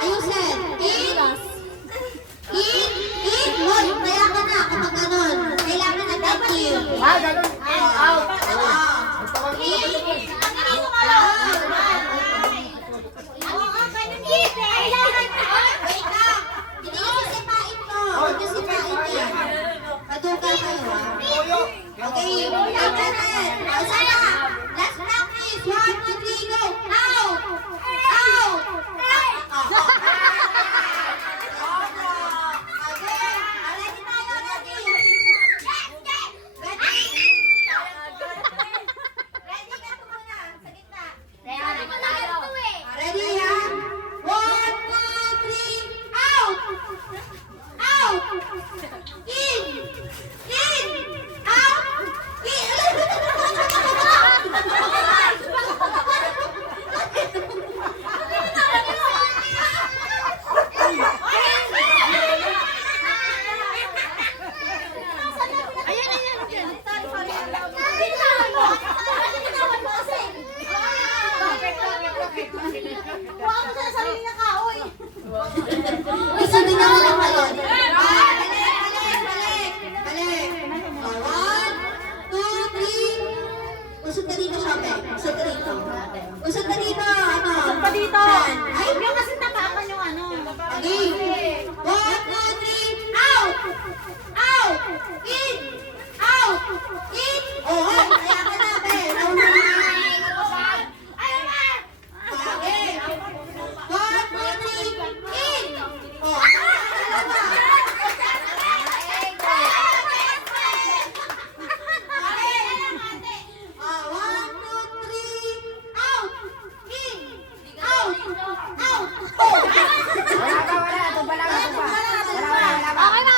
Ayusin. Hoy, kaya ka na kapag ganun. Kailangan na thank you. Ganun. Out. Wait lang. Hindi nyo sisipain to. Huwag nyo sipain yan. Paduga kayo, ha? Okay, laban na. Isa na. Let's practice. 1, 2, 3, go. Out! Out! Okay, ready tayo, ready? Ready? Ready ka to muna, sa gitna. Ready, ha? 1, 2, 3, out! Out! In! In! Out! In! Gusto din naman ang balon. Balik. 1, 2, 3. Usod ka dito, Shope. Usod ka dito. Usod ka dito. Ano? Usod pa dito. Ay, Huwag yung kasi tapakan yung ano. okay. 1, 2, 3. Out! Out! In! Out! In! Oh, kaya ka na, be. Nauna na. Okay. 1, 2, 3. In! Oh, Wala. Tumba lang. Wala. Okay na,